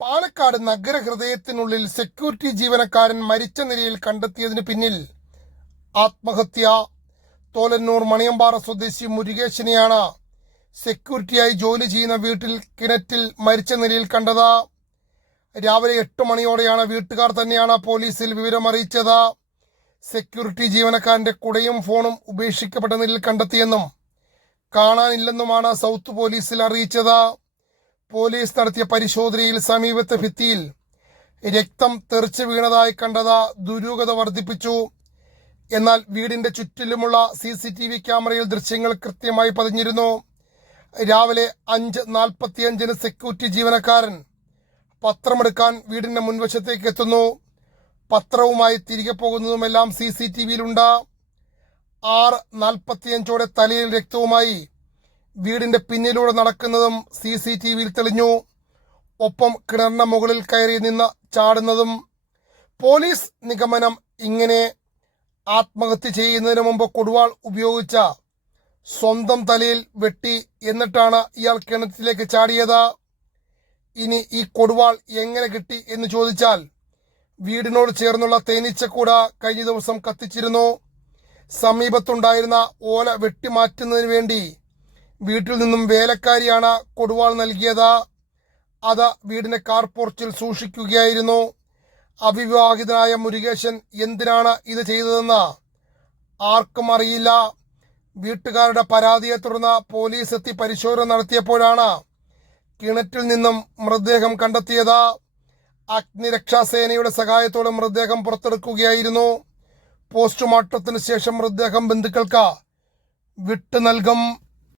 Palakkad നഗരഹൃദയത്തിനുള്ളിൽ security ജീവനക്കാരൻ മരിച്ച നിലയിൽ കണ്ടെത്തിയതിന് പിന്നിൽ ആത്മഹത്യ. തോലന്നൂർ മണിയമ്പാറ സ്വദേശി മുരുകേശനെയാണ് സെക്യൂരിറ്റിയായി ജോലി ചെയ്യുന്ന വീട്ടിൽ കിണറ്റിൽ മരിച്ച നിലയിൽ കണ്ടത്. രാവിലെ 8 മണിയോടെയാണ് വീട്ടുകാർ തന്നെയാണ് പോലീസിൽ വിവരമറിയിച്ചത്. സെക്യൂരിറ്റി ജീവനക്കാരന്റെ കുടയും ഫോണും ഉപേക്ഷിക്കപ്പെട്ട നിലയിൽ കണ്ടെത്തിയെന്നും കാണാനില്ലെന്നുമാണ് സൗത്ത് പോലീസിൽ അറിയിച്ചത്. പോലീസ് നടത്തിയ പരിശോധനയിൽ സമീപത്തെ ഭിത്തിയിൽ രക്തം തെറിച്ചു വീണതായി കണ്ടത് ദുരൂഹത വർദ്ധിപ്പിച്ചു. എന്നാൽ വീടിന്റെ ചുറ്റിലുമുള്ള CCTV ക്യാമറയിൽ ദൃശ്യങ്ങൾ കൃത്യമായി പതിഞ്ഞിരുന്നു. രാവിലെ 5:45 സെക്യൂരിറ്റി ജീവനക്കാരൻ പത്രമെടുക്കാൻ വീടിന്റെ മുൻവശത്തേക്ക് എത്തുന്നു. പത്രവുമായി തിരികെ പോകുന്നതുമെല്ലാം CCTVയിലുണ്ട്. 6:45 തലയിൽ രക്തവുമായി വീടിന്റെ പിന്നിലൂടെ നടക്കുന്നതും CCTVയിൽ തെളിഞ്ഞു. ഒപ്പം കിണറിന്റെ മുകളിൽ കയറി നിന്ന് ചാടുന്നതും. പോലീസ് നിഗമനം ഇങ്ങനെ: ആത്മഹത്യ ചെയ്യുന്നതിന് മുമ്പ് കൊടുവാൾ ഉപയോഗിച്ച സ്വന്തം തലയിൽ വെട്ടി, എന്നിട്ടാണ് ഇയാൾ കിണറ്റിലേക്ക് ചാടിയത്. ഇനി ഈ കൊടുവാൾ എങ്ങനെ കിട്ടി എന്ന് ചോദിച്ചാൽ, വീടിനോട് ചേർന്നുള്ള തേനീച്ചക്കൂട കഴിഞ്ഞ ദിവസം കത്തിച്ചിരുന്നു. സമീപത്തുണ്ടായിരുന്ന ഓല വെട്ടിമാറ്റുന്നതിന് വേണ്ടി വീട്ടിൽ നിന്നും വേലക്കാരിയാണ് കൊടുവാൾ നൽകിയത്. അത് വീടിന്റെ കാർ പോർച്ചിൽ സൂക്ഷിക്കുകയായിരുന്നു. അവിവാഹിതനായ മുരുകേശൻ എന്തിനാണ് ഇത് ചെയ്തതെന്ന് ആർക്കും അറിയില്ല. വീട്ടുകാരുടെ പരാതിയെ തുടർന്ന് പോലീസ് എത്തി പരിശോധന നടത്തിയപ്പോഴാണ് കിണറ്റിൽ നിന്നും മൃതദേഹം കണ്ടെത്തിയത്. അഗ്നിരക്ഷാസേനയുടെ സഹായത്തോടെ മൃതദേഹം പുറത്തെടുക്കുകയായിരുന്നു. പോസ്റ്റ്മോർട്ടത്തിന് ശേഷം മൃതദേഹം ബന്ധുക്കൾക്ക് വിട്ടു നൽകും.